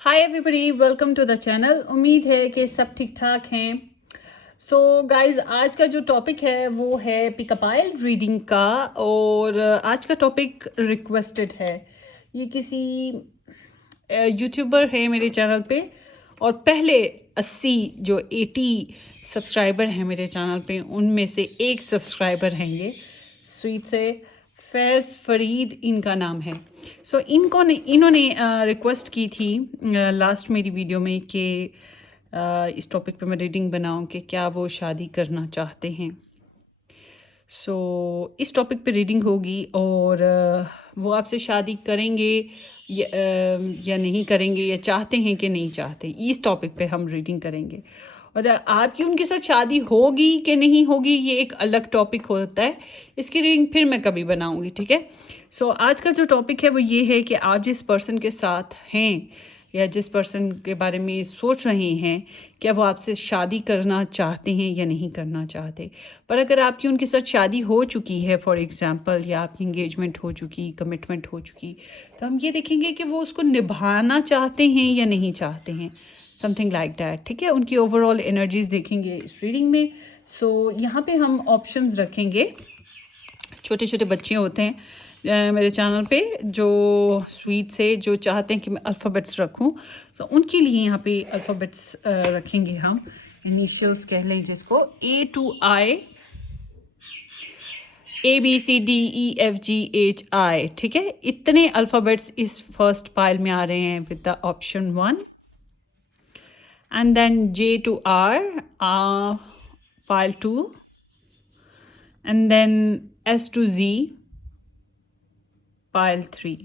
Hi everybody, welcome to the channel. उम्मीद है कि सब ठीक ठाक हैं। सो गाइस, आज का जो टॉपिक है वो है पिकअप आइल रीडिंग का। और आज का टॉपिक रिक्वेस्टेड है। ये किसी यूट्यूबर है मेरे चैनल पे, और पहले 80 सब्सक्राइबर हैं मेरे चैनल पे, उनमें से एक सब्सक्राइबर हैं ये स्वीट से फैज़ फरीद इनका नाम है। सो इन्होंने रिक्वेस्ट की थी लास्ट मेरी वीडियो में कि इस टॉपिक पे मैं रीडिंग बनाऊं कि क्या वो शादी करना चाहते हैं। इस टॉपिक पे रीडिंग होगी और वो आपसे शादी करेंगे या नहीं करेंगे, या चाहते हैं कि नहीं चाहते, इस टॉपिक पे हम रीडिंग करेंगे। और आपकी उनके साथ शादी होगी कि नहीं होगी ये एक अलग टॉपिक होता है, इसकी रीडिंग फिर मैं कभी बनाऊंगी, ठीक है। आज का जो टॉपिक है वो ये है कि आप जिस पर्सन के साथ हैं या जिस पर्सन के बारे में सोच रहे हैं, क्या वो आपसे शादी करना चाहते हैं या नहीं करना चाहते। पर अगर आपकी उनके साथ शादी हो चुकी है, फॉर एग्जांपल, या आपकी इंगेजमेंट हो चुकी, कमिटमेंट हो चुकी, तो हम ये देखेंगे कि वो उसको निभाना चाहते हैं या नहीं चाहते हैं, समथिंग लाइक दैट, ठीक है। उनकी ओवरऑल एनर्जीज देखेंगे इस रीडिंग में। यहाँ पे हम ऑप्शंस रखेंगे। छोटे छोटे बच्चे होते हैं मेरे चैनल पे जो स्वीट से जो चाहते हैं कि मैं अल्फ़ाबेट्स रखूं, उनके लिए यहाँ पे अल्फ़ाबेट्स रखेंगे हम। इनिशियल्स कह लें जिसको, A to I, ABCDEFGHI, ठीक है। इतने अल्फ़ाबेट्स इस फर्स्ट पाइल में आ रहे हैं with the option 1। And then J to R, pile 2। And then S to Z, pile 3।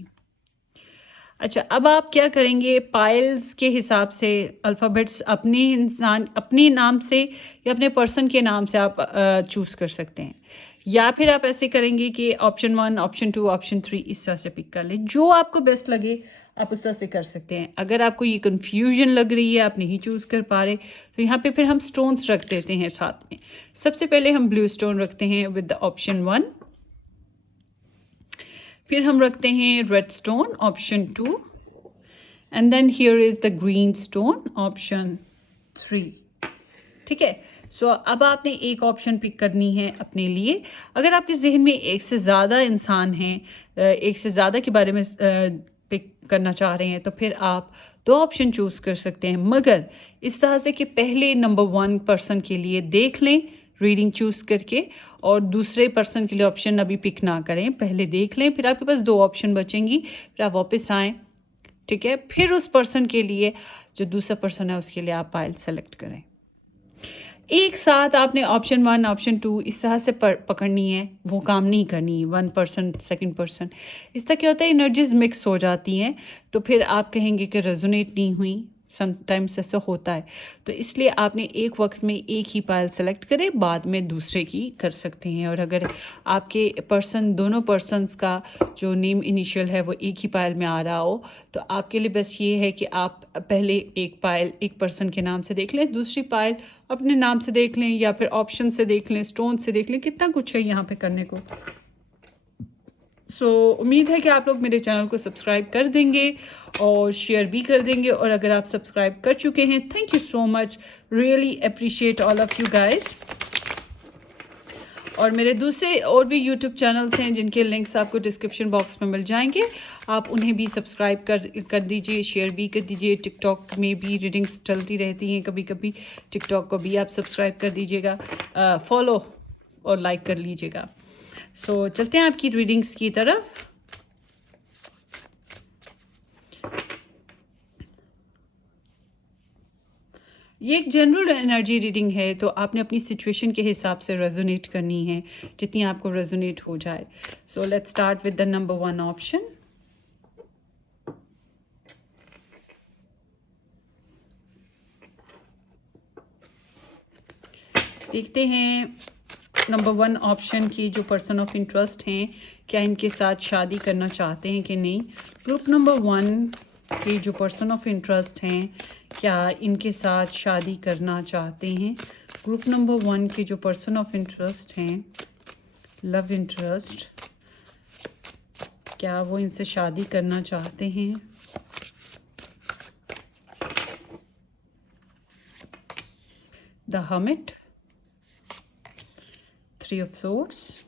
अच्छा, अब आप क्या करेंगे, पाइल्स के हिसाब से अल्फ़ाबेट्स अपने नाम से या अपने पर्सन के नाम से आप चूज़ कर सकते हैं, या फिर आप ऐसे करेंगे कि ऑप्शन 1, ऑप्शन 2, ऑप्शन 3 इस तरह से पिक कर लें। जो आपको बेस्ट लगे आप उस तरह से कर सकते हैं। अगर आपको ये कन्फ्यूजन लग रही है, आप नहीं चूज़ कर पा रहे, तो यहाँ पे फिर हम स्टोन्स रख देते हैं साथ में। सबसे पहले हम ब्लू स्टोन रखते हैं विद द ऑप्शन 1। फिर हम रखते हैं red stone, option 2। And then here is the green stone, option 3, ठीक है। अब आपने एक ऑप्शन पिक करनी है अपने लिए। अगर आपके जहन में एक से ज़्यादा इंसान हैं, एक से ज़्यादा के बारे में पिक करना चाह रहे हैं, तो फिर आप 2 ऑप्शन चूज़ कर सकते हैं। मगर इस तरह से कि पहले नंबर 1 पर्सन के लिए देख लें रीडिंग चूज़ करके, और दूसरे पर्सन के लिए ऑप्शन अभी पिक ना करें, पहले देख लें। फिर आपके पास 2 ऑप्शन बचेंगी, फिर आप वापस आएँ, ठीक है। फिर उस पर्सन के लिए, जो दूसरा पर्सन है, उसके लिए आप पाइल सेलेक्ट करें। एक साथ आपने ऑप्शन 1, ऑप्शन 2 इस तरह से पकड़नी है, वो काम नहीं करनी है। 1 पर्सन, सेकेंड पर्सन, इस तरह क्या होता है, एनर्जीज मिक्स हो जाती हैं, तो फिर आप कहेंगे कि रेजोनेट नहीं हुई। समटाइम्स ऐसा होता है, तो इसलिए आपने एक वक्त में एक ही पाइल सेलेक्ट करें, बाद में दूसरे की कर सकते हैं। और अगर आपके पर्सन, दोनों पर्सनस का जो नेम इनिशियल है वो एक ही पाइल में आ रहा हो, तो आपके लिए बस ये है कि आप पहले एक पाइल एक पर्सन के नाम से देख लें, दूसरी पाइल अपने नाम से देख लें, या फिर ऑप्शन से देख लें, स्टोन से देख लें। कितना कुछ है यहाँ पे करने को। उम्मीद है कि आप लोग मेरे चैनल को सब्सक्राइब कर देंगे और शेयर भी कर देंगे। और अगर आप सब्सक्राइब कर चुके हैं, thank you so much, really appreciate all of you guys. और मेरे दूसरे और भी यूट्यूब चैनल्स हैं जिनके लिंक्स आपको डिस्क्रिप्शन बॉक्स में मिल जाएंगे, आप उन्हें भी सब्सक्राइब कर दीजिए, शेयर भी कर दीजिए। टिकटॉक में भी रीडिंग्स चलती रहती हैं कभी कभी, टिकटॉक को भी आप सब्सक्राइब कर दीजिएगा, फॉलो और लाइक कर लीजिएगा। चलते हैं आपकी रीडिंग्स की तरफ। ये एक जनरल एनर्जी रीडिंग है, तो आपने अपनी सिचुएशन के हिसाब से रेजोनेट करनी है, जितनी आपको रेजोनेट हो जाए। Let's start with the number 1 option. देखते हैं नंबर 1 ऑप्शन की जो पर्सन ऑफ इंटरेस्ट हैं, क्या इनके साथ शादी करना चाहते हैं कि नहीं। ग्रुप नंबर 1 के जो पर्सन ऑफ इंटरेस्ट हैं, क्या इनके साथ शादी करना चाहते हैं। ग्रुप नंबर 1 के जो पर्सन ऑफ इंटरेस्ट हैं, लव इंटरेस्ट, क्या वो इनसे शादी करना चाहते हैं। the Hermit, Three of Swords,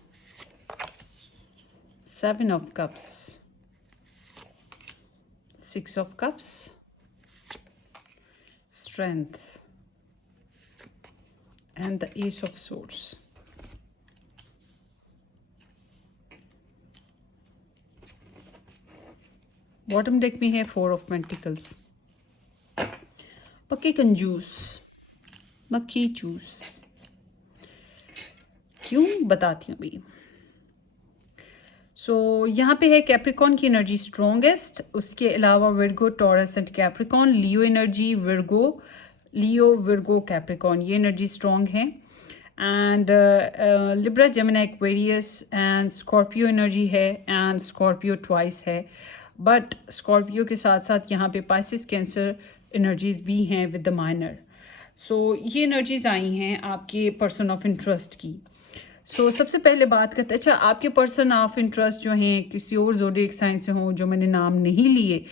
Seven of Cups, Six of Cups, Strength, and the Ace of Swords. Bottom deck में है फोर ऑफ पेंटिकल्स। पक्के कंजूस, मक्खी चूस, क्यों बताती हूँ अभी। सो यहाँ पे है कैप्रिकॉन की एनर्जी स्ट्रॉन्गेस्ट, उसके अलावा Virgo, Taurus and Capricorn, Leo energy, Leo Virgo Capricorn, ये एनर्जी स्ट्रॉन्ग है। And Libra, Gemini, Aquarius and Scorpio energy है, एंड स्कॉर्पियो ट्वाइस है। बट स्कॉर्पियो के साथ साथ यहाँ पे पाइसिस, कैंसर एनर्जीज भी हैं विद द माइनर। सो ये एनर्जीज आई हैं आपके पर्सन ऑफ इंटरेस्ट की। सो सबसे पहले बात करते हैं, अच्छा आपके पर्सन ऑफ इंटरेस्ट जो हैं किसी और ज़ोडिएक साइन से हों, जो मैंने नाम नहीं लिए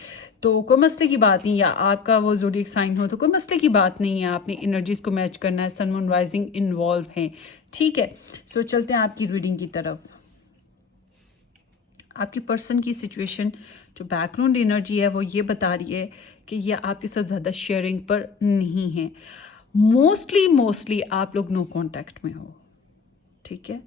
तो कोई मसले की बात नहीं, या आपका वो ज़ोडिएक साइन हो तो कोई मसले की बात नहीं है। आपने एनर्जीज़ को मैच करना है, सन मून राइजिंग इन्वॉल्व हैं, ठीक है। सो चलते हैं आपकी रीडिंग की तरफ। आपके पर्सन की सिचुएशन, जो बैकग्राउंड एनर्जी है वो ये बता रही है कि ये आपके साथ ज़्यादा शेयरिंग पर नहीं है। मोस्टली आप लोग नो कांटेक्ट में हो, ठीक है।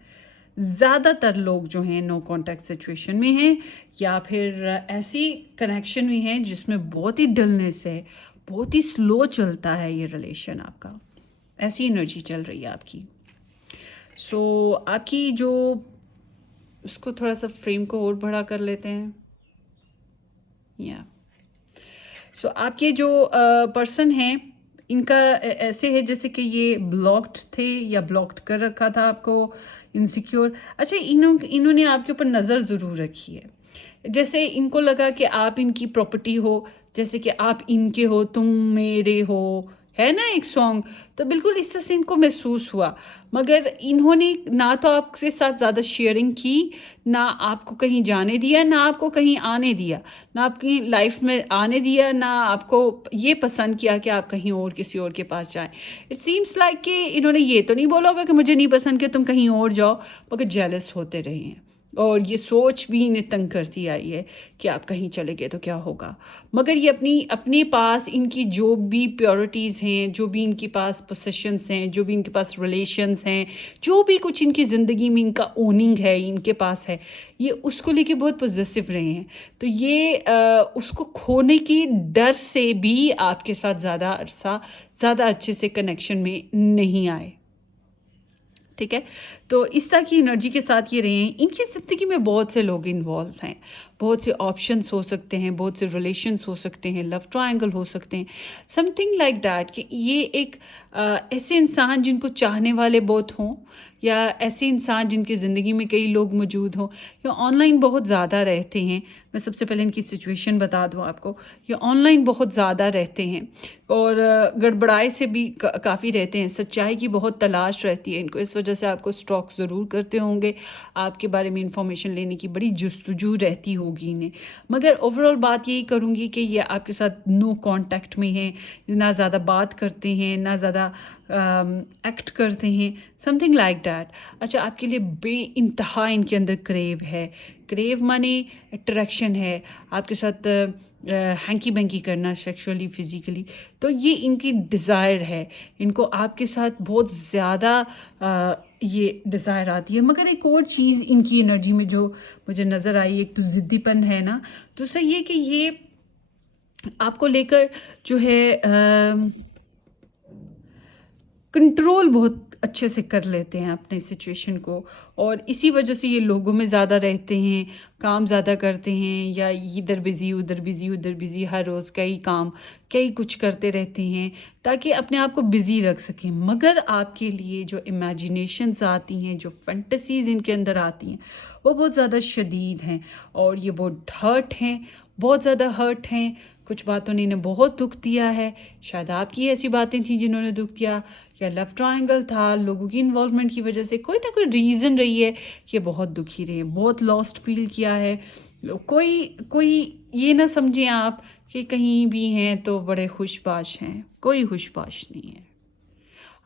ज़्यादातर लोग जो हैं नो कांटेक्ट सिचुएशन में हैं, या फिर ऐसी कनेक्शन में हैं जिसमें बहुत ही डलनेस है, बहुत ही स्लो चलता है ये रिलेशन आपका, ऐसी एनर्जी चल रही है आपकी। सो आपकी जो, उसको थोड़ा सा फ्रेम को और बड़ा कर लेते हैं, या सो आपके जो पर्सन हैं इनका ऐसे है जैसे कि ये ब्लॉक्ड थे या ब्लॉक्ड कर रखा था आपको, इनसिक्योर। अच्छा इन्होंने आपके ऊपर नज़र ज़रूर रखी है, जैसे इनको लगा कि आप इनकी प्रॉपर्टी हो, जैसे कि आप इनके हो, तुम मेरे हो, है ना एक सॉन्ग, तो बिल्कुल इस तरह से इनको महसूस हुआ। मगर इन्होंने ना तो आपके साथ ज़्यादा शेयरिंग की, ना आपको कहीं जाने दिया, ना आपको कहीं आने दिया, ना आपकी लाइफ में आने दिया, ना आपको ये पसंद किया कि आप कहीं और किसी और के पास जाएं। इट सीम्स लाइक कि इन्होंने ये तो नहीं बोला होगा कि मुझे नहीं पसंद कि तुम कहीं और जाओ, मगर जेलस होते रहे हैं। और ये सोच भी इन्हें तंग करती आई है कि आप कहीं चले गए तो क्या होगा। मगर ये अपने पास इनकी जो भी प्योरिटीज़ हैं, जो भी इनके पास पोसेशंस हैं, जो भी इनके पास रिलेशंस हैं, जो भी कुछ इनकी ज़िंदगी में इनका ओनिंग है, इनके पास है, ये उसको लेके बहुत पॉजिटिव रहे हैं। तो ये उसको खोने की डर से भी आपके साथ ज़्यादा अरसा ज़्यादा अच्छे से कनेक्शन में नहीं आए, ठीक है। तो इस तरह की एनर्जी के साथ ये रहे हैं। इनकी ज़िंदगी में बहुत से लोग इन्वॉल्व हैं, बहुत से ऑप्शंस हो सकते हैं, बहुत से रिलेशंस हो सकते हैं, लव ट्रायंगल हो सकते हैं, समथिंग लाइक दैट। कि ये एक ऐसे इंसान जिनको चाहने वाले बहुत हों, या ऐसे इंसान जिनकी ज़िंदगी में कई लोग मौजूद हों, या ऑनलाइन बहुत ज़्यादा रहते हैं। मैं सबसे पहले इनकी सिचुएशन बता दूं आपको, ये ऑनलाइन बहुत ज़्यादा रहते हैं और गड़बड़ाए से भी काफ़ी रहते हैं, सच्चाई की बहुत तलाश रहती है इनको, इस वजह से आपको स्टॉक ज़रूर करते होंगे, आपके बारे में इंफॉर्मेशन लेने की बड़ी जुस्तजू रहती होगी इन्हें। मगर ओवरऑल बात यही करूँगी कि ये आपके साथ नो कांटेक्ट में हैं, ना ज़्यादा बात करते हैं, ना ज़्यादा एक्ट करते हैं, समथिंग लाइक दैट। अच्छा आपके लिए बेइंतहा इनके अंदर क्रेव है, क्रेव माने अट्रैक्शन है आपके साथ, हैंकी बैंकी करना सेक्सुअली फिजिकली, तो ये इनकी डिज़ायर है, इनको आपके साथ बहुत ज़्यादा ये डिज़ायर आती है। मगर एक और चीज़ इनकी एनर्जी में जो मुझे नज़र आई, एक तो ज़िद्दीपन है ना, तो सही है कि ये आपको लेकर जो है कंट्रोल बहुत अच्छे से कर लेते हैं अपने सिचुएशन को, और इसी वजह से ये लोगों में ज़्यादा रहते हैं, काम ज़्यादा करते हैं, या इधर बिज़ी उधर बिज़ी उधर बिज़ी, हर रोज़ कई काम कई कुछ करते रहते हैं ताकि अपने आप को बिज़ी रख सकें। मगर आपके लिए जो इमेजिनेशंस आती हैं, जो फैंटेसीज़ इनके अंदर आती हैं, वो बहुत ज़्यादा शदीद हैं, और ये बहुत हर्ट हैं, बहुत ज़्यादा हर्ट हैं। कुछ बातों ने इन्हें बहुत दुख दिया है, शायद आपकी ऐसी बातें थी जिन्होंने दुख दिया, या लव ट्रायंगल था, लोगों की इन्वॉल्वमेंट की वजह से कोई ना कोई रीज़न रही है कि बहुत दुखी रहे, बहुत लॉस्ट फील किया है। कोई ये ना समझें आप कि कहीं भी हैं तो बड़े खुशबाश हैं, कोई खुशबाश नहीं है।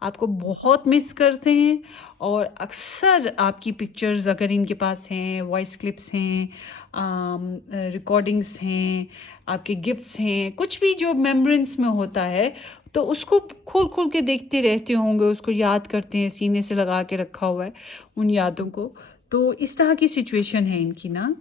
आपको बहुत मिस करते हैं। और अक्सर आपकी पिक्चर्स अगर इनके पास हैं, वॉइस क्लिप्स हैं, रिकॉर्डिंग्स हैं, आपके गिफ्ट्स हैं, कुछ भी जो मेमोरेंस में होता है, तो उसको खोल खोल के देखते रहते होंगे, उसको याद करते हैं, सीने से लगा के रखा हुआ है उन यादों को। तो इस तरह की सिचुएशन है इनकी ना,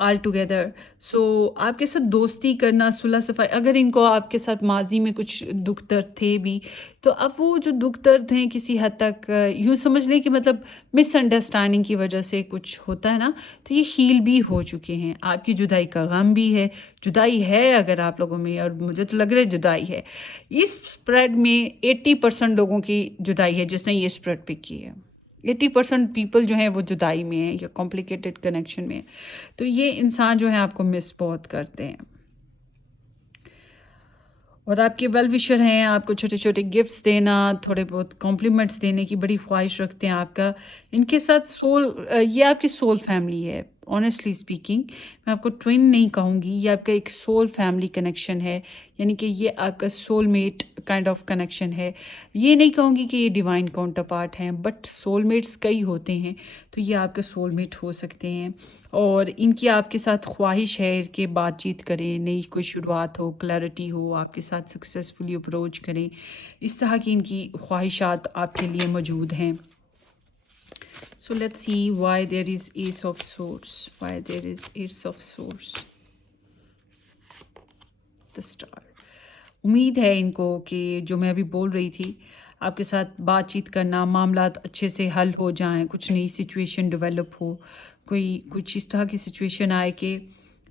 ऑल टुगेदर। सो आपके साथ दोस्ती करना, सुलह सफाई, अगर इनको आपके साथ माजी में कुछ दुख दर्द थे भी, तो अब वो जो दुख दर्द हैं किसी हद तक यूँ समझ लें कि मतलब मिसअंडरस्टैंडिंग की वजह से कुछ होता है ना, तो ये हील भी हो चुके हैं। आपकी जुदाई का गम भी है, जुदाई है अगर आप लोगों में, और मुझे तो लग रहा है जुदाई है। इस स्प्रेड में 80% लोगों की जुदाई है जिसने ये स्प्रेड पिक की है। 80% पीपल जो हैं वो जुदाई में है या कॉम्प्लिकेटेड कनेक्शन में है। तो ये इंसान जो है आपको मिस बहुत करते हैं, और आपके वेल विशर हैं, आपको छोटे छोटे गिफ्ट्स देना, थोड़े बहुत कॉम्प्लीमेंट्स देने की बड़ी ख्वाहिश रखते हैं आपका। इनके साथ ये आपकी सोल फैमिली है। ऑनेस्टली स्पीकिंग, मैं आपको ट्विन नहीं कहूँगी, ये आपका एक सोल फैमिली कनेक्शन है, यानी कि ये आपका सोलमेट काइंड ऑफ कनेक्शन है। ये नहीं कहूँगी कि ये डिवाइन काउंटर पार्ट हैं, बट सोलमेट्स कई होते हैं, तो ये आपके सोलमेट हो सकते हैं। और इनकी आपके साथ ख्वाहिश है कि बातचीत करें, नई कोई शुरुआत हो, क्लैरिटी हो, आपके साथ सक्सेसफुली अप्रोच करें। इस तरह की इनकी ख्वाहिशात आपके लिए मौजूद हैं। So let's see why there is Ace of Swords. Why there is Ace of Swords. The Star. उम्मीद है इनको कि जो मैं अभी बोल रही थी, आपके साथ बातचीत करना, मामलात अच्छे से हल हो जाएं, कुछ नई सिचुएशन डेवलप हो, कोई कुछ इस तरह की सिचुएशन आए कि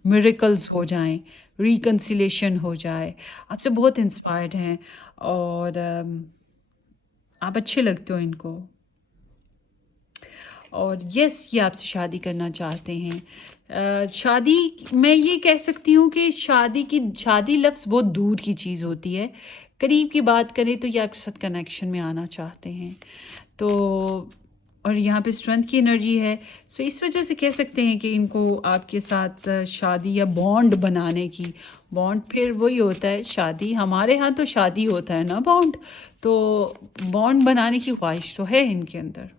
मिरेकल्स हो जाएं, रिकन्सिलेशन हो जाए। आपसे बहुत इंस्पायर्ड हैं, और आप अच्छे लगते हो इनको, और यस ये आपसे शादी करना चाहते हैं। शादी, मैं ये कह सकती हूँ कि शादी लफ्ज़ बहुत दूर की चीज़ होती है। करीब की बात करें तो ये आपके साथ कनेक्शन में आना चाहते हैं। तो और यहाँ पे स्ट्रेंथ की एनर्जी है, सो इस वजह से कह सकते हैं कि इनको आपके साथ शादी या बॉन्ड बनाने की, बॉन्ड फिर वही होता है शादी, हमारे यहाँ तो शादी होता है ना बॉन्ड, तो बॉन्ड बनाने की ख्वाहिश तो है इनके अंदर।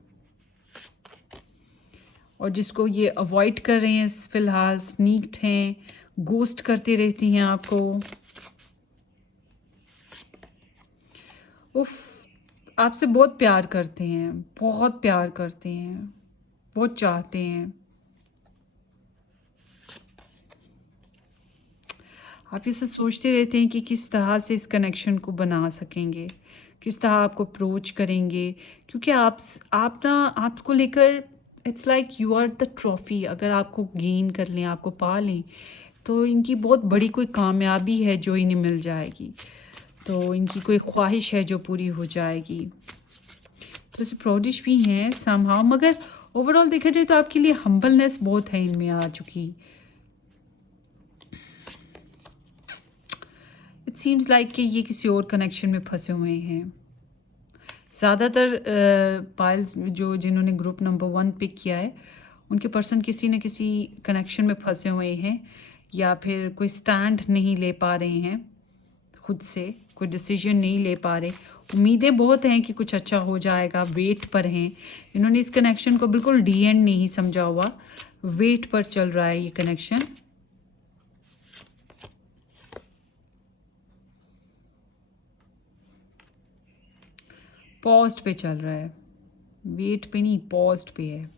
और जिसको ये अवॉइड कर रहे हैं फ़िलहाल, स्नीक्ड हैं, गोस्ट करती रहती हैं आपको। उफ, आपसे बहुत प्यार करते हैं, बहुत प्यार करते हैं, बहुत चाहते हैं। आप इसे सोचते रहते हैं कि किस तरह से इस कनेक्शन को बना सकेंगे, किस तरह आपको अप्रोच करेंगे, क्योंकि आप ना आपको लेकर it's like you are the trophy. अगर आपको गेन कर लें, आपको पा लें, तो इनकी बहुत बड़ी कोई कामयाबी है जो इन्हें मिल जाएगी, तो इनकी कोई ख्वाहिश है जो पूरी हो जाएगी। तो इसे प्राउडिश भी हैं समहाउ, मगर ओवरऑल देखा जाए तो आपके लिए हम्बलनेस बहुत है इनमें आ चुकी। इट सीम्स लाइक कि ये किसी और कनेक्शन में फंसे हुए हैं। ज़्यादातर पाइल्स जो जिन्होंने ग्रुप नंबर 1 पिक किया है, उनके पर्सन किसी न किसी कनेक्शन में फंसे हुए हैं, या फिर कोई स्टैंड नहीं ले पा रहे हैं खुद से, कोई डिसीजन नहीं ले पा रहे। उम्मीदें बहुत हैं कि कुछ अच्छा हो जाएगा, वेट पर हैं इन्होंने। इस कनेक्शन को बिल्कुल डी एंड नहीं समझा हुआ, वेट पर चल रहा है ये कनेक्शन। पॉज्ड पे चल रहा है, वेट पे नहीं, पॉज्ड पे है।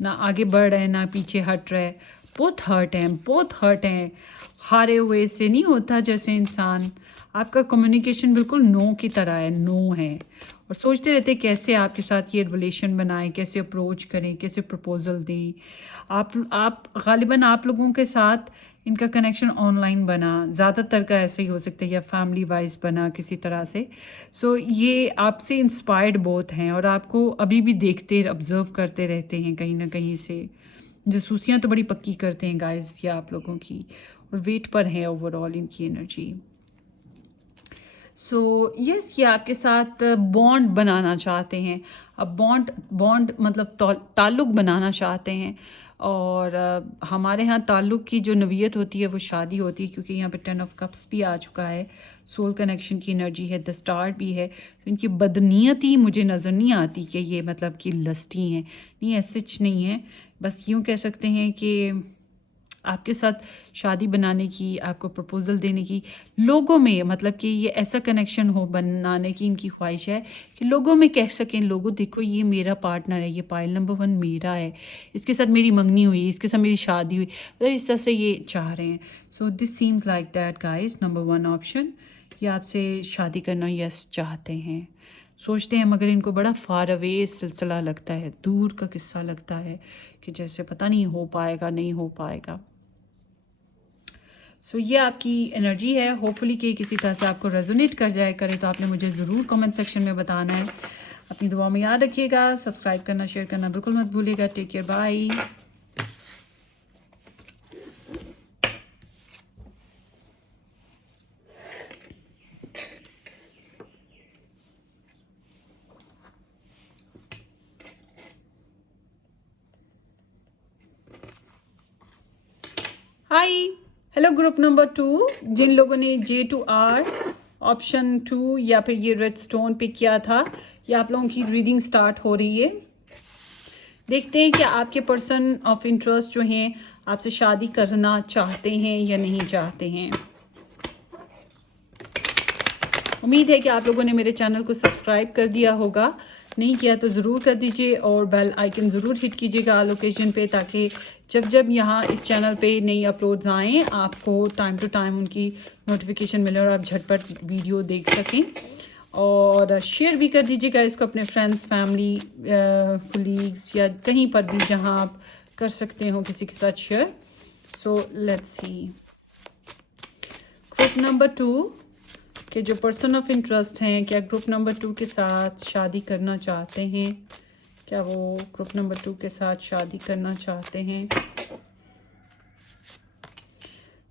ना आगे बढ़ रहे हैं, ना पीछे हट रहे। बहुत हर्ट हैं, बहुत हर्ट हैं। हारे हुए से नहीं होता जैसे इंसान, आपका कम्युनिकेशन बिल्कुल नो की तरह है, नो है। और सोचते रहते कैसे आपके साथ ये रिलेशन बनाएं, कैसे अप्रोच करें, कैसे प्रपोजल दें। आप गालिबन आप लोगों के साथ इनका कनेक्शन ऑनलाइन बना, ज़्यादातर का ऐसे ही हो सकता है, या फैमिली वाइज बना किसी तरह से। सो ये आपसे इंस्पायर्ड बहुत हैं, और आपको अभी भी देखते ऑब्ज़र्व करते रहते हैं कहीं ना कहीं से। जासूसियाँ तो बड़ी पक्की करते हैं गाइस ये आप लोगों की, और वेट पर है ओवरऑल इनकी एनर्जी। सो यस, ये आपके साथ बॉन्ड बनाना चाहते हैं। अब बॉन्ड बॉन्ड मतलब ताल्लुक़ बनाना चाहते हैं। और हमारे यहाँ ताल्लुक़ की जो नवीयत होती है वो शादी होती है, क्योंकि यहाँ पे 10 ऑफ कप्स भी आ चुका है, सोल कनेक्शन की एनर्जी है, द स्टार भी है। तो इनकी बदनीयती मुझे नज़र नहीं आती कि ये मतलब कि लस्टी हैं, नहीं, ऐसा नहीं है। बस यूँ कह सकते हैं कि आपके साथ शादी बनाने की, आपको प्रपोज़ल देने की, लोगों में मतलब कि ये ऐसा कनेक्शन हो बनाने की इनकी ख्वाहिश है कि लोगों में कह सकें, लोगों देखो ये मेरा पार्टनर है, ये पाइल नंबर 1 मेरा है, इसके साथ मेरी मंगनी हुई, इसके साथ मेरी शादी हुई, मतलब इस तरह से ये चाह रहे हैं। So this seems like that guys, number 1 option, ये आपसे शादी करना यस चाहते हैं, सोचते हैं, मगर इनको बड़ा फार अवे सिलसिला लगता है, दूर का किस्सा लगता है कि जैसे पता नहीं हो पाएगा, नहीं हो पाएगा। सो ये आपकी एनर्जी है। होपफुली कि किसी तरह से आपको रेजोनेट कर जाए, करे तो आपने मुझे ज़रूर कमेंट सेक्शन में बताना है। अपनी दुआ में याद रखिएगा, सब्सक्राइब करना, शेयर करना बिल्कुल मत भूलिएगा। Take care, bye. Hi, hello group number 2, जिन लोगों ने J2R ऑप्शन 2 या फिर ये रेड स्टोन पिक किया था, ये आप लोगों की रीडिंग स्टार्ट हो रही है। देखते हैं कि आपके पर्सन ऑफ इंटरेस्ट जो हैं आपसे शादी करना चाहते हैं या नहीं चाहते हैं। उम्मीद है कि आप लोगों ने मेरे चैनल को सब्सक्राइब कर दिया होगा, नहीं किया तो ज़रूर कर दीजिए और बेल आइकन ज़रूर हिट कीजिएगा लोकेशन पे, ताकि जब जब यहाँ इस चैनल पे नई अपलोड्स आएँ आपको टाइम टू टाइम उनकी नोटिफिकेशन मिले और आप झटपट वीडियो देख सकें। और शेयर भी कर दीजिएगा इसको अपने फ्रेंड्स, फैमिली, कोलीग्स या कहीं पर भी जहाँ आप कर सकते हो किसी के साथ share. So let's see, group number 2 के जो पर्सन ऑफ इंटरेस्ट हैं, क्या ग्रुप नंबर 2 के साथ शादी करना चाहते हैं? क्या वो ग्रुप नंबर 2 के साथ शादी करना चाहते हैं?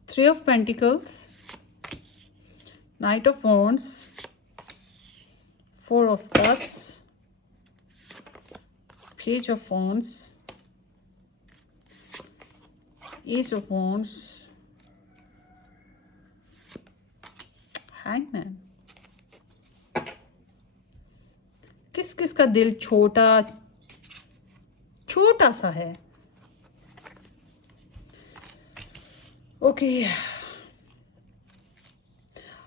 3 of pentacles, night of wands, 4 of cups, page of wands, S of wands, hangman. किस किस का दिल छोटा छोटा सा है? ओके,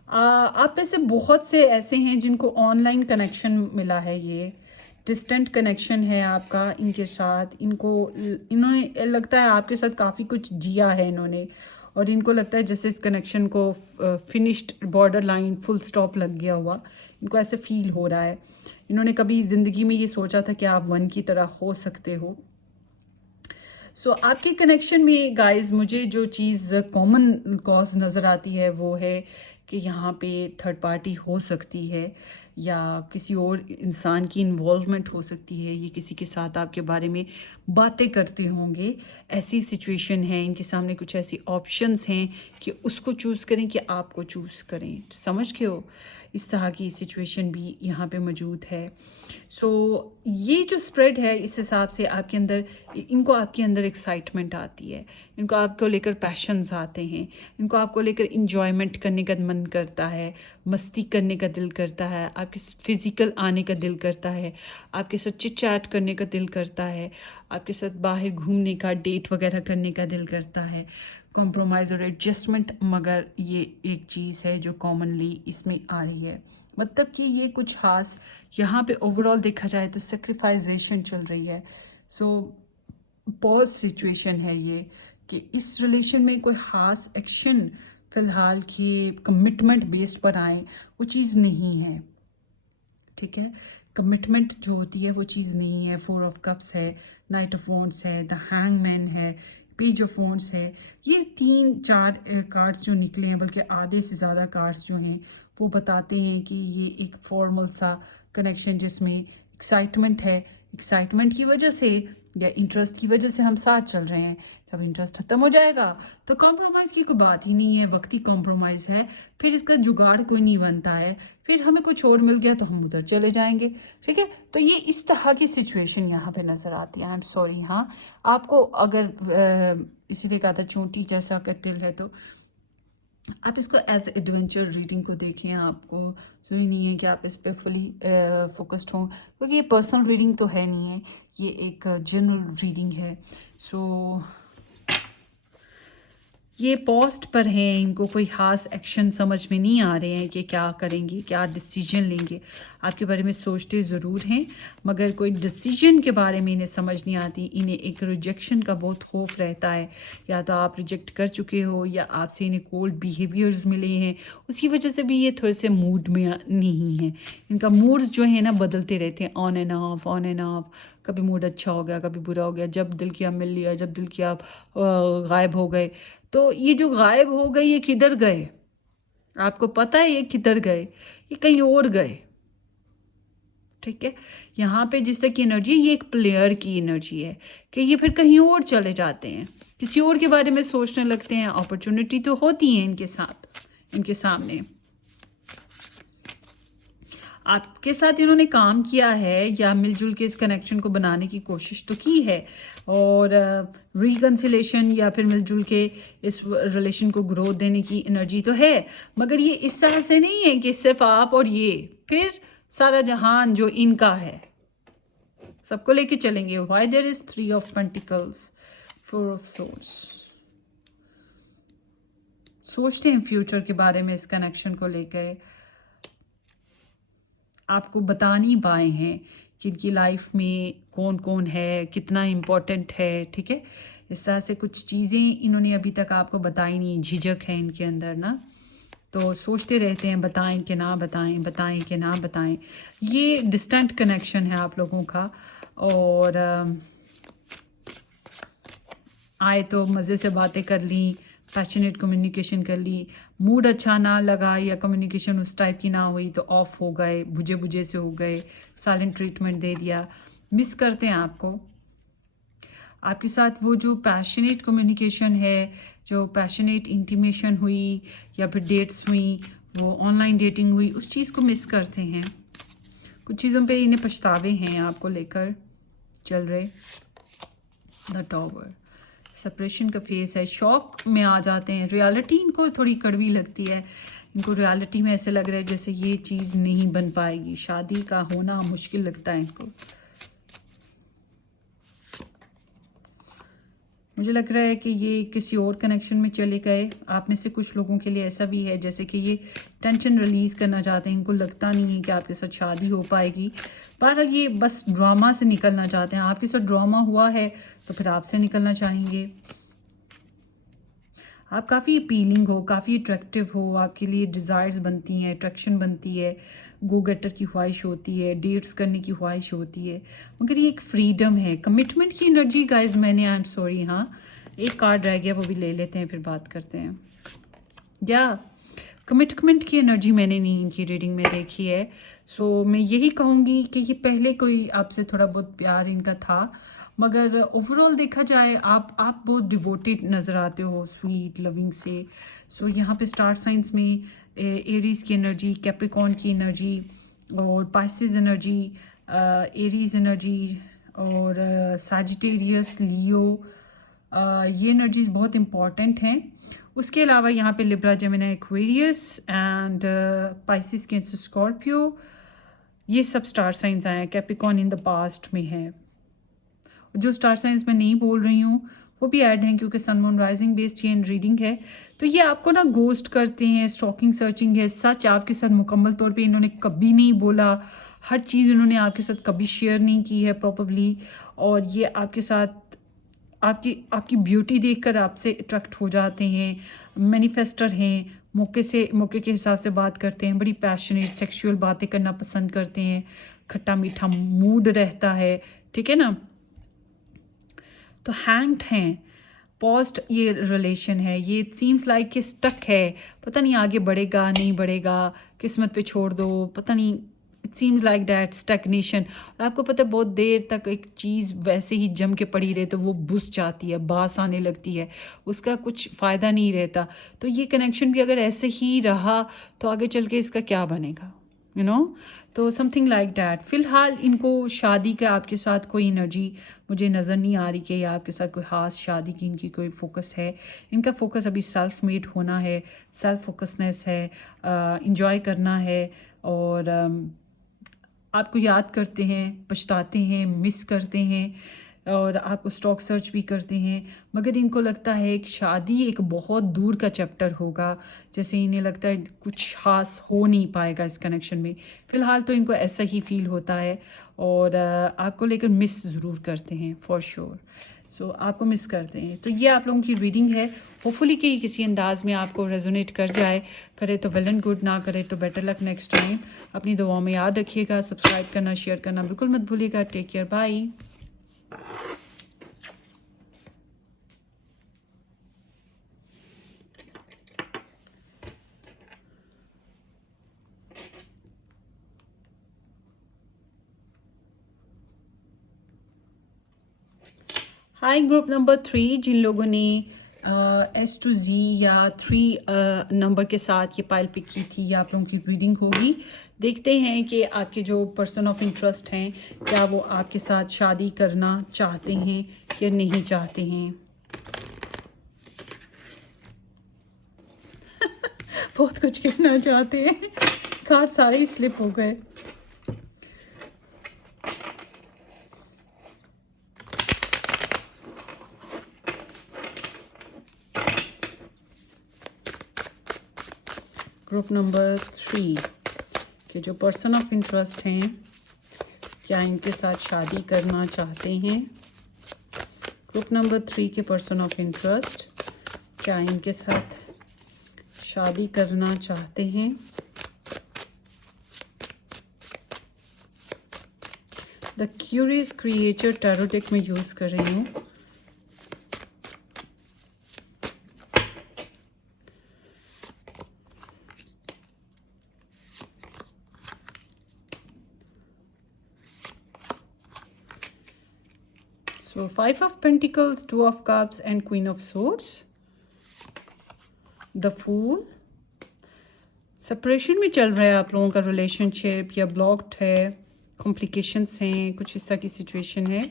आप में से बहुत से ऐसे हैं जिनको ऑनलाइन कनेक्शन मिला है, ये डिस्टेंट कनेक्शन है आपका इनके साथ। इन्होंने लगता है आपके साथ काफ़ी कुछ जिया है इन्होंने, और इनको लगता है जैसे इस कनेक्शन को finished, border line, full stop लग गया हुआ, इनको ऐसे फील हो रहा है। इन्होंने कभी ज़िंदगी में ये सोचा था कि आप वन की तरह हो सकते हो। सो आपके कनेक्शन में गाइस मुझे जो चीज़ कॉमन कॉज नज़र आती है वो है कि यहाँ पे थर्ड पार्टी हो सकती है या किसी और इंसान की इन्वॉल्वमेंट हो सकती है। ये किसी के साथ आपके बारे में बातें करते होंगे, ऐसी सिचुएशन है। इनके सामने कुछ ऐसी ऑप्शंस हैं कि उसको चूज़ करें कि आपको चूज़ करें, समझ के हो? इस तरह की सिचुएशन भी यहाँ पे मौजूद है। सो ये जो स्प्रेड है, इस हिसाब से आपके अंदर, इनको आपके अंदर एक्साइटमेंट आती है, इनको आपको लेकर पैशंस आते हैं, इनको आपको लेकर इंजॉयमेंट करने का मन करता है, मस्ती करने का दिल करता है, आपके फिज़िकल आने का दिल करता है, आपके साथ चिट चैट करने का दिल करता है, आपके साथ बाहर घूमने का, डेट वगैरह करने का दिल करता है, कॉम्प्रोमाइज़ और एडजस्टमेंट। मगर ये एक चीज़ है जो कॉमनली इसमें आ रही है, मतलब कि ये कुछ खास यहाँ पे ओवरऑल देखा जाए तो सेक्रीफाइजेशन चल रही है। सो पॉज सिचुएशन है ये, कि इस रिलेशन में कोई ख़ास एक्शन फ़िलहाल की कमिटमेंट बेस्ड पर आए, वो चीज़ नहीं है, ठीक है? कमिटमेंट जो होती है वो चीज़ नहीं है। 4 ऑफ कप्स है, नाइट ऑफ वॉन्ड्स है, द हैंगमैन है, पेज ऑफ वॉन्ड्स है। ये 3-4 कार्ड्स जो निकले हैं, बल्कि आधे से ज़्यादा कार्ड्स जो हैं वो बताते हैं कि ये एक फॉर्मल सा कनेक्शन जिसमें एक्साइटमेंट है। एक्साइटमेंट की वजह से या इंटरेस्ट की वजह से हम साथ चल रहे हैं। जब इंटरेस्ट खत्म हो जाएगा तो कॉम्प्रोमाइज़ की कोई बात ही नहीं है, वक्ती कॉम्प्रोमाइज़ है, फिर इसका जुगाड़ कोई नहीं बनता है, फिर हमें कुछ और मिल गया तो हम उधर चले जाएंगे। ठीक है, तो ये इस तरह की सिचुएशन यहाँ पे नज़र आती है। आई एम सॉरी, हाँ आपको अगर इसीलिए कहा था चोटी जैसा कटिल है, तो आप इसको एज एडवेंचर रीडिंग को देखें। आपको जरूरी नहीं है कि आप इस पर फुली फोकस्ड हों, क्योंकि ये पर्सनल रीडिंग तो है नहीं है, ये एक जनरल रीडिंग है। सो ये पोस्ट पर हैं, इनको कोई ख़ास एक्शन समझ में नहीं आ रहे हैं कि क्या करेंगे, क्या डिसीजन लेंगे। आपके बारे में सोचते ज़रूर हैं, मगर कोई डिसीजन के बारे में इन्हें समझ नहीं आती। इन्हें एक रिजेक्शन का बहुत खौफ रहता है, या तो आप रिजेक्ट कर चुके हो या आपसे इन्हें कोल्ड बिहेवियर्स मिले हैं, उसकी वजह से भी ये थोड़े से मूड में नहीं है। इनका मूड जो है ना बदलते रहते हैं, on end of, on end of. कभी मूड अच्छा हो गया, कभी बुरा हो गया, जब दिल किया मिल लिया, जब दिल किया गायब हो गए। तो ये जो गायब हो गए, ये किधर गए? आपको पता है ये किधर गए? ये कहीं और गए। ठीक है, यहाँ पे जिस तरह की एनर्जी, ये एक प्लेयर की एनर्जी है कि ये फिर कहीं और चले जाते हैं, किसी और के बारे में सोचने लगते हैं। अपॉर्चुनिटी तो होती है इनके साथ, इनके सामने। आपके साथ इन्होंने काम किया है या मिलजुल के इस कनेक्शन को बनाने की कोशिश तो की है, और रिकन्सिलेशन या फिर मिलजुल के इस रिलेशन को ग्रोथ देने की एनर्जी तो है, मगर ये इस तरह से नहीं है कि सिर्फ आप और ये, फिर सारा जहान जो इनका है, सबको लेके चलेंगे। Why there is 3 of pentacles, 4 of swords. सोचते हैं फ्यूचर के बारे में, इस कनेक्शन को लेकर आपको बता नहीं पाए हैं कि इनकी लाइफ में कौन कौन है, कितना इम्पोर्टेंट है। ठीक है, इस तरह से कुछ चीज़ें इन्होंने अभी तक आपको बताई नहीं, झिझक है इनके अंदर ना, तो सोचते रहते हैं बताएं कि ना बताएं, बताएं कि ना बताएं। ये डिस्टेंट कनेक्शन है आप लोगों का, और आए तो मज़े से बातें कर ली, पैशनेट कम्युनिकेशन कर ली, मूड अच्छा ना लगा या कम्युनिकेशन उस टाइप की ना हुई तो ऑफ हो गए, बुझे बुझे से हो गए, साइलेंट ट्रीटमेंट दे दिया। मिस करते हैं आपको। आपके साथ वो जो पैशनेट कम्युनिकेशन है, जो पैशनेट इंटीमेशन हुई या फिर डेट्स हुई, वो ऑनलाइन डेटिंग हुई, उस चीज़ को मिस करते हैं। कुछ चीज़ों पे इन्हें पछतावे हैं आपको लेकर चल रहे। द टॉवर, सेपरेशन का फेस है, शॉक में आ जाते हैं। रियलिटी इनको थोड़ी कड़वी लगती है, इनको रियलिटी में ऐसे लग रहा है जैसे ये चीज़ नहीं बन पाएगी, शादी का होना मुश्किल लगता है इनको। मुझे लग रहा है कि ये किसी और कनेक्शन में चले गए। आप में से कुछ लोगों के लिए ऐसा भी है जैसे कि ये टेंशन रिलीज़ करना चाहते हैं, इनको लगता नहीं है कि आपके साथ शादी हो पाएगी। बहरहाल ये बस ड्रामा से निकलना चाहते हैं। आपके साथ ड्रामा हुआ है तो फिर आपसे निकलना चाहेंगे। आप काफ़ी अपीलिंग हो, काफ़ी अट्रैक्टिव हो, आपके लिए डिज़ायर्स बनती हैं, अट्रैक्शन बनती है, गो गेटर की ख्वाहिश होती है, डेट्स करने की ख्वाहिश होती है, मगर ये एक फ्रीडम है, कमिटमेंट की एनर्जी। गाइज मैंने, आई एम सॉरी, हाँ एक कार्ड रह गया, वो भी ले लेते हैं फिर बात करते हैं। या कमिटमेंट की एनर्जी मैंने नहीं इनकी रीडिंग में देखी है। सो मैं यही कहूँगी कि ये पहले कोई आपसे थोड़ा बहुत प्यार इनका था, मगर ओवरऑल देखा जाए आप बहुत डिवोटेड नज़र आते हो, स्वीट लविंग से। सो यहाँ पे स्टार साइंस में एरीज़ की एनर्जी, कैप्रिकॉर्न की एनर्जी और पाइसेस एनर्जी, एरीज़ एनर्जी और सैजिटेरियस, लियो, ये एनर्जीज़ बहुत इंपॉर्टेंट हैं। उसके अलावा यहाँ पे Libra, Gemini, Aquarius and Pisces, cancer, Scorpio, ये सब स्टार साइंस आए हैं। कैप्रिकॉर्न इन द पास्ट में है। जो स्टार साइंस में नहीं बोल रही हूँ वो भी ऐड हैं, क्योंकि sun moon rising based chain reading है। तो ये आपको ना गोस्ट करते हैं, स्टॉकिंग सर्चिंग है, सच आपके साथ मुकम्मल तौर पे इन्होंने कभी नहीं बोला, हर चीज़ इन्होंने आपके साथ कभी शेयर नहीं की है प्रॉपरली, और ये आपके साथ आपकी ब्यूटी देखकर आपसे अट्रैक्ट हो जाते हैं, मैनिफेस्टर हैं, मौके के हिसाब से बात करते हैं, बड़ी पैशनेट सेक्सुअल बातें करना पसंद करते हैं, खट्टा मीठा मूड रहता है। ठीक है ना, तो हैंग्ड हैं, पॉस्ट ये रिलेशन है, ये सीम्स लाइक कि स्टक है, पता नहीं आगे बढ़ेगा नहीं बढ़ेगा, किस्मत पे छोड़ दो, पता नहीं it seems like that stagnation. और आपको पता है बहुत देर तक एक चीज़ वैसे ही जम के पड़ी रहे तो वो बुझ जाती है, बास आने लगती है, उसका कुछ फ़ायदा नहीं रहता। तो ये कनेक्शन भी अगर ऐसे ही रहा तो आगे चल के इसका क्या बनेगा, यू नो। तो समथिंग लाइक डैट। फ़िलहाल इनको शादी का आपके साथ कोई एनर्जी मुझे नज़र नहीं आ रही कि या आपके साथ कोई ख़ास शादी की इनकी कोई फोकस है। इनका फोकस अभी सेल्फ मेड होना है, सेल्फ फोकसनेस है, इंजॉय करना है। और आपको याद करते हैं, पछताते हैं, मिस करते हैं और आपको स्टॉक सर्च भी करते हैं। मगर इनको लगता है कि शादी एक बहुत दूर का चैप्टर होगा, जैसे इन्हें लगता है कुछ खास हो नहीं पाएगा इस कनेक्शन में। फ़िलहाल तो इनको ऐसा ही फील होता है और आपको लेकर मिस ज़रूर करते हैं फॉर श्योर। सो आपको मिस करते हैं। तो ये आप लोगों की रीडिंग है। होपफुली कि किसी अंदाज में आपको रेजोनेट कर जाए, करे तो वेल एंड गुड, ना करे तो बेटर लक नेक्स्ट टाइम। अपनी दुआओं में याद रखिएगा, सब्सक्राइब करना, शेयर करना बिल्कुल मत भूलिएगा। Take care, bye. Hi group number 3, जिन लोगों ने S to Z या 3 नंबर के साथ ये पाइल पिक की थी, या आप लोगों की रीडिंग होगी। देखते हैं कि आपके जो पर्सन ऑफ इंटरेस्ट हैं, क्या वो आपके साथ शादी करना चाहते हैं या नहीं चाहते हैं। बहुत कुछ कहना चाहते हैं, कार्ड सारे ही स्लिप हो गए। ग्रुप नंबर 3 के जो पर्सन ऑफ इंटरेस्ट हैं, क्या इनके साथ शादी करना चाहते हैं। ग्रुप नंबर 3 के पर्सन ऑफ इंटरेस्ट क्या इनके साथ शादी करना चाहते हैं। The curious creature tarot deck में यूज़ कर रही हूँ। So 5 of Pentacles, 2 of Cups and Queen of Swords. The Fool. Separation में चल रहा है आप लोगों का रिलेशनशिप, या ब्लॉक्ड है, कॉम्प्लिकेशंस हैं, कुछ इस तरह की सिचुएशन है।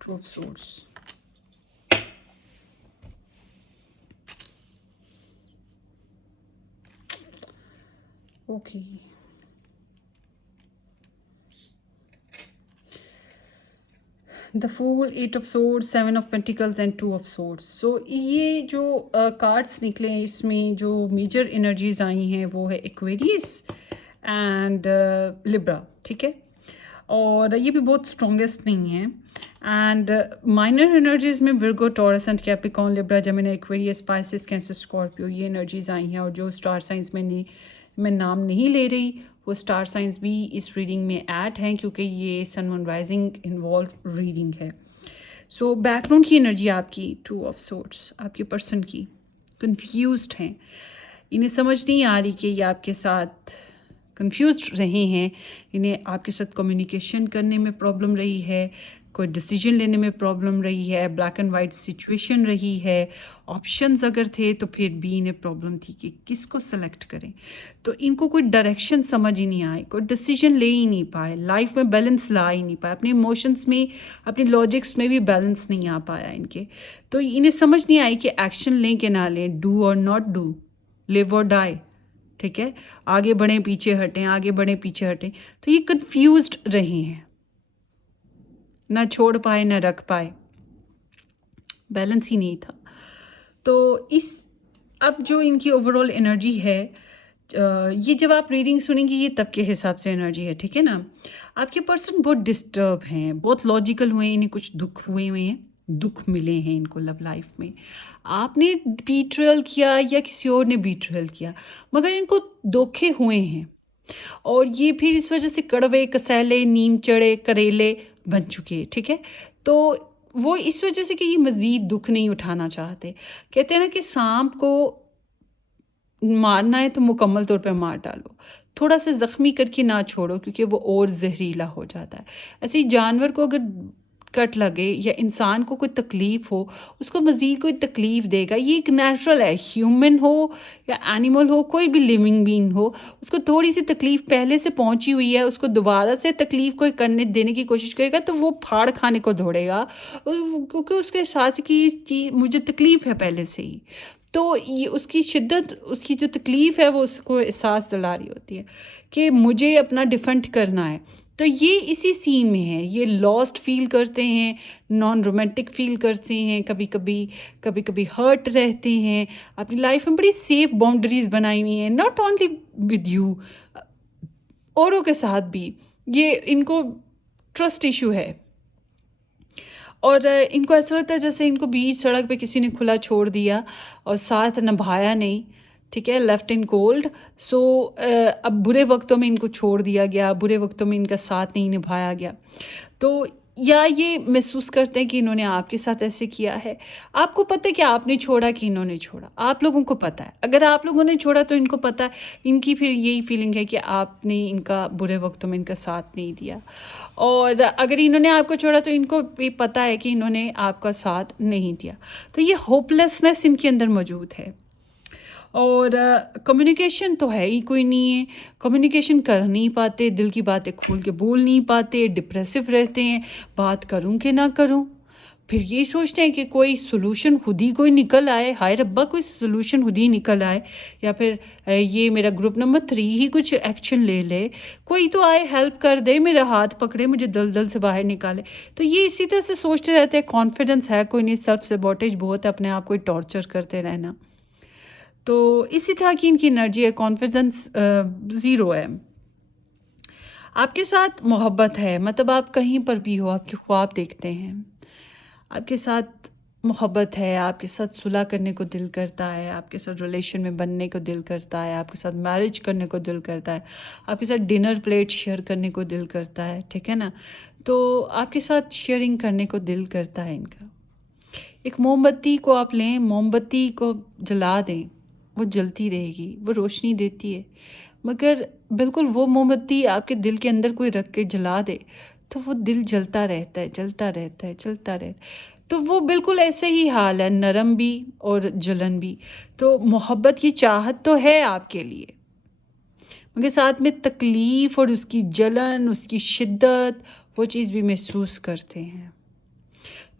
Two of swords. Okay, the fool, 8 of swords, 7 of pentacles and 2 of swords. So ये जो कार्ड्स निकले हैं, इसमें जो मेजर एनर्जीज आई हैं वो है एक्वेरियस एंड लिब्रा, ठीक है। और ये भी बहुत स्ट्रॉन्गेस्ट नहीं है। एंड माइनर एनर्जीज में Virgo, Taurus and Capricorn, Libra, Gemini, Aquarius, Pisces, Cancer, Scorpio, ये एनर्जीज आई हैं। और जो स्टार साइंस में मैं नाम नहीं ले रही, वो स्टार साइंस भी इस रीडिंग में ऐड हैं, क्योंकि ये sun moon rising involve reading है। सो बैकग्राउंड की एनर्जी आपकी 2 ऑफ सोर्ड्स, आपके पर्सन की कंफ्यूज्ड हैं। इन्हें समझ नहीं आ रही कि ये आपके साथ कंफ्यूज रहे हैं, इन्हें आपके साथ कम्युनिकेशन करने में प्रॉब्लम रही है, कोई डिसीजन लेने में प्रॉब्लम रही है, ब्लैक एंड वाइट सिचुएशन रही है। ऑप्शंस अगर थे तो फिर भी इन्हें प्रॉब्लम थी कि किसको सेलेक्ट करें। तो इनको कोई डायरेक्शन समझ ही नहीं आई, कोई डिसीजन ले ही नहीं पाए, लाइफ में बैलेंस ला ही नहीं पाए, अपने इमोशंस में, अपनी लॉजिक्स में भी बैलेंस नहीं आ पाया इनके। तो इन्हें समझ नहीं आई कि एक्शन लें कि ना लें, डू और नॉट डू, लिव और डाई, ठीक है। आगे बढ़ें पीछे हटें, आगे बढ़ें पीछे हटें। तो ये कंफ्यूज्ड रहे हैं, ना छोड़ पाए ना रख पाए, बैलेंस ही नहीं था। तो इस अब जो इनकी ओवरऑल एनर्जी है, ये जब आप रीडिंग सुनेंगे ये तब के हिसाब से एनर्जी है, ठीक है ना। आपके पर्सन बहुत डिस्टर्ब हैं, बहुत लॉजिकल हुए हैं, इन्हें कुछ दुख हुए हैं, दुख मिले हैं इनको लव लाइफ में। आपने बीट्रेयल किया या किसी और ने बीट्रेयल किया, मगर इनको धोखे हुए हैं। और ये फिर इस वजह से कड़वे, कसैले, नीम चढ़े करेले बन चुके हैं, ठीक है। तो वो इस वजह से कि ये मज़ीद दुख नहीं उठाना चाहते। कहते हैं ना कि सांप को मारना है तो मुकम्मल तौर पे मार डालो, थोड़ा सा ज़ख्मी करके ना छोड़ो, क्योंकि वो और ज़हरीला हो जाता है। ऐसे ही जानवर को अगर कट लगे या इंसान को कोई तकलीफ़ हो, उसको मज़ीद कोई तकलीफ़ देगा, ये एक नेचुरल है। ह्यूमन हो या एनिमल हो, कोई भी लिविंग बीइंग हो, उसको थोड़ी सी तकलीफ़ पहले से पहुंची हुई है, उसको दोबारा से तकलीफ़ कोई करने देने की कोशिश करेगा तो वो फाड़ खाने को दौड़ेगा, क्योंकि उसके एहसास है कि ये चीज़ मुझे तकलीफ़ है पहले से ही। तो ये उसकी शिद्दत, उसकी जो तकलीफ़ है वो उसको एहसास दिला रही होती है कि मुझे अपना डिफेंड करना है। तो ये इसी सीन में है, ये लॉस्ट फील करते हैं, नॉन रोमांटिक फील करते हैं, कभी कभी हर्ट रहते हैं, अपनी लाइफ में बड़ी सेफ बाउंड्रीज बनाई हुई हैं, नॉट ओनली विद यू, औरों के साथ भी। ये इनको ट्रस्ट इशू है, और इनको ऐसा लगता है जैसे इनको बीच सड़क पे किसी ने खुला छोड़ दिया और साथ निभाया नहीं, ठीक है, लेफ्ट इन कोल्ड। सो अब बुरे वक्तों में इनको छोड़ दिया गया, बुरे वक्तों में इनका साथ नहीं निभाया गया। तो या ये महसूस करते हैं कि इन्होंने आपके साथ ऐसे किया है। आपको पता है कि आपने छोड़ा कि इन्होंने छोड़ा, आप लोगों को पता है। अगर आप लोगों ने छोड़ा तो इनको पता है, इनकी फिर यही फीलिंग है कि आपने इनका बुरे वक्तों में इनका साथ नहीं दिया। और अगर इन्होंने आपको छोड़ा तो इनको भी पता है कि इन्होंने आपका साथ नहीं दिया। तो ये होपलेसनेस इनके अंदर मौजूद है। और कम्युनिकेशन तो है ही कोई नहीं है, कम्युनिकेशन कर नहीं पाते, दिल की बातें खोल के बोल नहीं पाते, डिप्रेसिव रहते हैं, बात करूं कि ना करूं। फिर ये सोचते हैं कि कोई सोल्यूशन खुद ही कोई निकल आए, हाय रब्बा कोई सोल्यूशन खुद ही निकल आए, या फिर ये मेरा ग्रुप नंबर 3 ही कुछ एक्शन ले ले, कोई तो आए हेल्प कर दे, मेरा हाथ पकड़े, मुझे दलदल से बाहर निकाले। तो ये इसी तरह से सोचते रहते हैं, कॉन्फिडेंस है कोई नहीं, सेल्फ सेबोटेज बहुत है, अपने आप को टॉर्चर करते रहना। तो इसी तरह की इनकी एनर्जी है, कॉन्फिडेंस ज़ीरो है। आपके साथ मोहब्बत है, मतलब आप कहीं पर भी हो, आपके ख्वाब देखते हैं, आपके साथ मोहब्बत है, आपके साथ सुलह करने को दिल करता है, आपके साथ रिलेशन में बनने को दिल करता है, आपके साथ मैरिज करने को दिल करता है, आपके साथ डिनर प्लेट शेयर करने को दिल करता है, ठीक है ना। तो आपके साथ शेयरिंग करने को दिल करता है इनका। एक मोमबत्ती को आप लें, मोमबत्ती को जला दें, वो जलती रहेगी, वो रोशनी देती है, मगर बिल्कुल वो मोमबत्ती आपके दिल के अंदर कोई रख के जला दे तो वो दिल जलता रहता है, जलता रहता है, जलता रहता है। तो वो बिल्कुल ऐसे ही हाल है, नरम भी और जलन भी। तो मोहब्बत की चाहत तो है आपके लिए, मगर साथ में तकलीफ़ और उसकी जलन, उसकी शिद्दत, वो चीज़ भी महसूस करते हैं।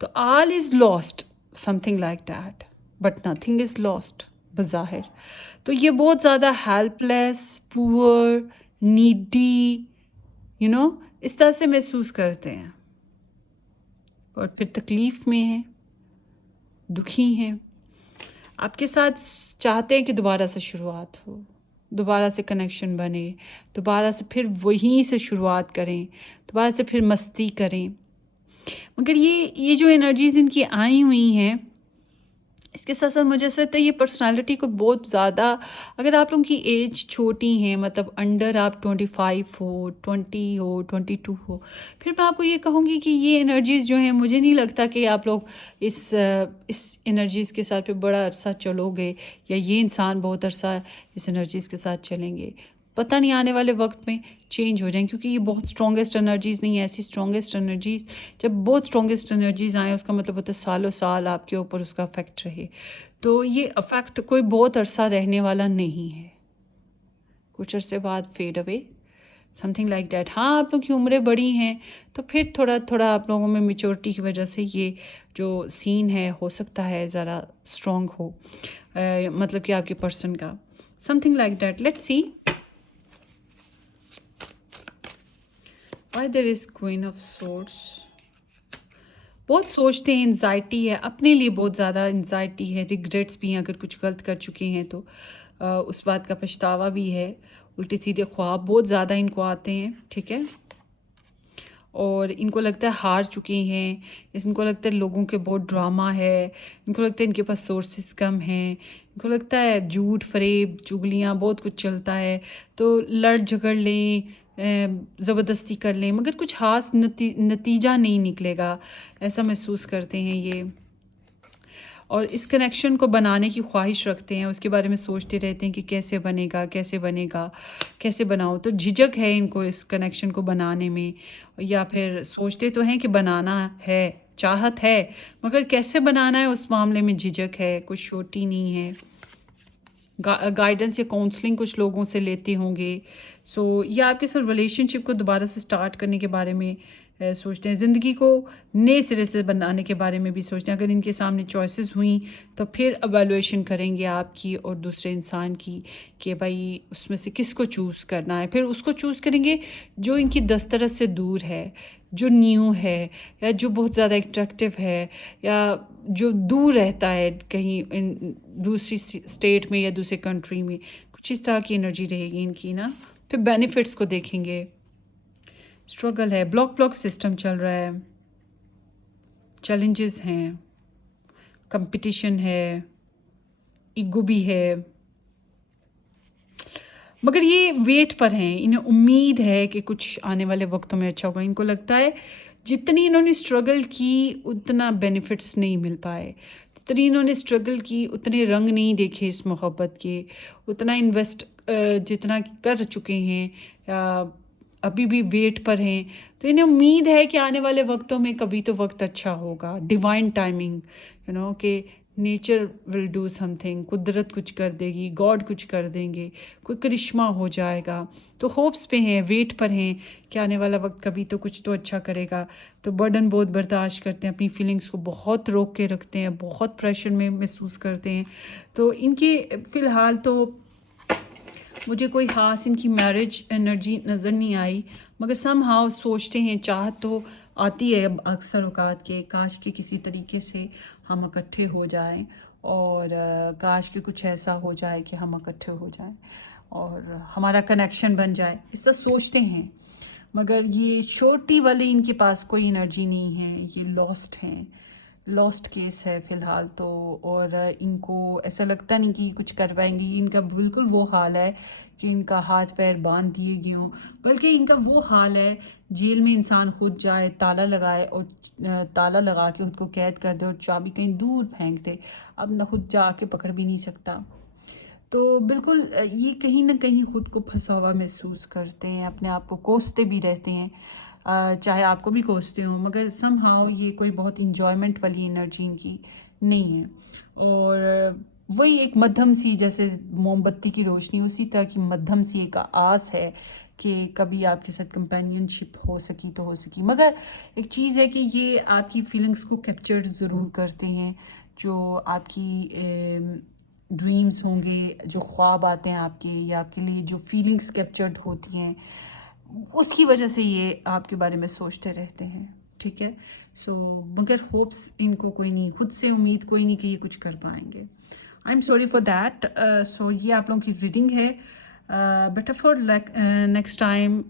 तो all is lost, something like that, but nothing is lost बज़ाहिर। तो ये बहुत ज़्यादा helpless, poor, needy, you know, इस तरह से महसूस करते हैं, और फिर तकलीफ़ में हैं, दुखी हैं। आपके साथ चाहते हैं कि दोबारा से शुरुआत हो, दोबारा से कनेक्शन बने, दोबारा से फिर वहीं से शुरुआत करें, दोबारा से फिर मस्ती करें। मगर ये जो एनर्जीज़ इनकी आई हुई हैं, इसके साथ साथ मुझे ऐसा लगता है ये पर्सनालिटी को बहुत ज़्यादा, अगर आप लोगों की एज छोटी है, मतलब अंडर आप 25 हो, 20 हो, 22 हो, फिर मैं आपको ये कहूँगी कि ये एनर्जीज़ जो हैं, मुझे नहीं लगता कि आप लोग इस एनर्जीज़ के साथ फिर बड़ा अरसा चलोगे, या ये इंसान बहुत अरसा इस एनर्जीज़ के साथ चलेंगे। पता नहीं आने वाले वक्त में चेंज हो जाएं, क्योंकि ये बहुत स्ट्रॉन्गेस्ट एनर्जीज़ नहीं है। ऐसी स्ट्रॉन्गेस्ट एनर्जीज़, जब बहुत स्ट्रॉन्गेस्ट एनर्जीज़ आएँ, उसका मतलब होता है सालों साल आपके ऊपर उसका अफेक्ट रहे। तो ये अफेक्ट कोई बहुत अरसा रहने वाला नहीं है, कुछ अरसे बाद fade away, something like that. हाँ, आप लोग की उम्रें बड़ी हैं, तो फिर थोड़ा थोड़ा आप लोगों में मेच्योरिटी की वजह से ये जो सीन है हो सकता है ज़रा स्ट्रॉन्ग हो, मतलब कि आपके पर्सन का, something like that. Let's see Why there is Queen of Swords? बहुत सोचते हैं, एनजाइटी है, अपने लिए बहुत ज़्यादा एनजाइटी है, रिग्रेट्स भी हैं, अगर कुछ गलत कर चुके हैं तो उस बात का पछतावा भी है, उल्टे सीधे ख्वाब बहुत ज़्यादा इनको आते हैं, ठीक है। और इनको लगता है हार चुके हैं, इनको लगता है लोगों के बहुत ड्रामा है, इनको लगता है इनके पास सोर्सेस कम हैं, इनको लगता है झूठ फरेब चुगलियाँ बहुत कुछ चलता है, तो लड़ झगड़ लें, ज़बरदस्ती कर लें, मगर कुछ खास नतीजा नहीं निकलेगा, ऐसा महसूस करते हैं ये। और इस कनेक्शन को बनाने की ख्वाहिश रखते हैं, उसके बारे में सोचते रहते हैं कि कैसे बनेगा, कैसे बनेगा, कैसे बनाओ। तो झिझक है इनको इस कनेक्शन को बनाने में, या फिर सोचते तो हैं कि बनाना है, चाहत है, मगर कैसे बनाना है उस मामले में झिझक है, कुछ श्योरिटी नहीं है। गाइडेंस या काउंसलिंग कुछ लोगों से लेते होंगे। सो ये आपके साथ रिलेशनशिप को दोबारा से स्टार्ट करने के बारे में सोचते हैं, ज़िंदगी को नए सिरे से बनाने के बारे में भी सोचते हैं। अगर इनके सामने चॉइसेस हुई तो फिर एवेलुएशन करेंगे आपकी और दूसरे इंसान की कि भाई उसमें से किसको चूज़ करना है। फिर उसको चूज़ करेंगे जो इनकी दस्तरस से दूर है, जो न्यू है, या जो बहुत ज़्यादा एट्रैक्टिव है, या जो दूर रहता है कहीं इन दूसरी स्टेट में या दूसरे कंट्री में। कुछ इस तरह की एनर्जी रहेगी इनकी ना। फिर बेनिफिट्स को देखेंगे। स्ट्रगल है, ब्लॉक सिस्टम चल रहा है, चैलेंजेस हैं, कंपटीशन है, ईगो भी है, मगर ये वेट पर हैं। इन्हें उम्मीद है कि कुछ आने वाले वक्तों में अच्छा होगा। इनको लगता है जितनी इन्होंने स्ट्रगल की उतना बेनिफिट्स नहीं मिल पाए, जितनी इन्होंने स्ट्रगल की उतने रंग नहीं देखे इस मोहब्बत के, उतना इन्वेस्ट जितना कर चुके हैं या अभी भी वेट पर हैं। तो इन्हें उम्मीद है कि आने वाले वक्तों में कभी तो वक्त अच्छा होगा, डिवाइन टाइमिंग, यू नो, कि नेचर विल डू समथिंग, कुदरत कुछ कर देगी, गॉड कुछ कर देंगे, कोई करिश्मा हो जाएगा। तो होप्स पे हैं, वेट पर हैं कि आने वाला वक्त कभी तो कुछ तो अच्छा करेगा। तो बर्डन बहुत बर्दाश्त करते हैं, अपनी फीलिंग्स को बहुत रोक के रखते हैं, बहुत प्रेशर में महसूस करते हैं। तो इनकी फ़िलहाल तो मुझे कोई ख़ास इनकी मैरिज एनर्जी नज़र नहीं आई, मगर सम हाउ सोचते हैं, चाहत तो आती है अक्सर औकात के, काश के किसी तरीके से हम इकट्ठे हो जाएं, और काश के कुछ ऐसा हो जाए कि हम इकट्ठे हो जाएं और हमारा कनेक्शन बन जाए, ऐसा सोचते हैं। मगर ये छोटी वाली इनके पास कोई एनर्जी नहीं है, ये लॉस्ट हैं, लॉस्ट केस है फ़िलहाल तो। और इनको ऐसा लगता नहीं कि कुछ कर पाएंगे। इनका बिल्कुल वो हाल है कि इनका हाथ पैर बांध दिए गए हों, बल्कि इनका वो हाल है जेल में इंसान खुद जाए, ताला लगाए और ताला लगा के खुद को कैद कर दे और चाबी कहीं दूर फेंक दे, अब ना खुद जाके पकड़ भी नहीं सकता। तो बिल्कुल ये कहीं ना कहीं खुद को फंसा हुआ महसूस करते हैं, अपने आप को कोसते भी रहते हैं, चाहे आपको भी कोसते हो, मगर समहाउ ये कोई बहुत इंजॉयमेंट वाली एनर्जी इनकी नहीं है। और वही एक मध्यम सी, जैसे मोमबत्ती की रोशनी, उसी तरह की मध्यम सी एक आस है कि कभी आपके साथ कंपेनियनशिप हो सकी तो हो सकी। मगर एक चीज़ है कि ये आपकी फीलिंग्स को कैप्चर ज़रूर करते हैं, जो आपकी ड्रीम्स होंगे, जो ख्वाब आते हैं आपके, या आपके लिए जो फीलिंग्स कैप्चर्ड होती हैं, उसकी वजह से ये आपके बारे में सोचते रहते हैं। ठीक है, सो मगर होप्स इनको कोई नहीं, खुद से उम्मीद कोई नहीं कि ये कुछ कर पाएंगे। I am sorry for that. So ये आप लोगों की रीडिंग है, बेटर फॉर नेक्स्ट टाइम।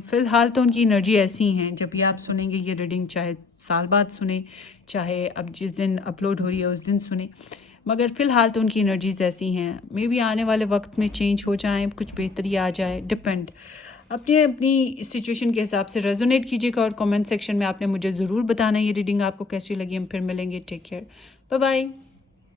फ़िलहाल तो उनकी एनर्जी ऐसी हैं, जब भी आप सुनेंगे ये रीडिंग, चाहे साल बाद सुने, चाहे अब जिस दिन अपलोड हो रही है उस दिन सुने, मगर फ़िलहाल तो उनकी एनर्जीज ऐसी हैं। मे बी आने वाले वक्त में चेंज हो जाए, कुछ बेहतरी आ जाए, डिपेंड। अपनी अपनी सिचुएशन के हिसाब से रेजोनेट कीजिएगा, और कमेंट सेक्शन में आपने मुझे ज़रूर बताना ये रीडिंग आपको कैसी लगी। हम फिर मिलेंगे। Take care, bye bye.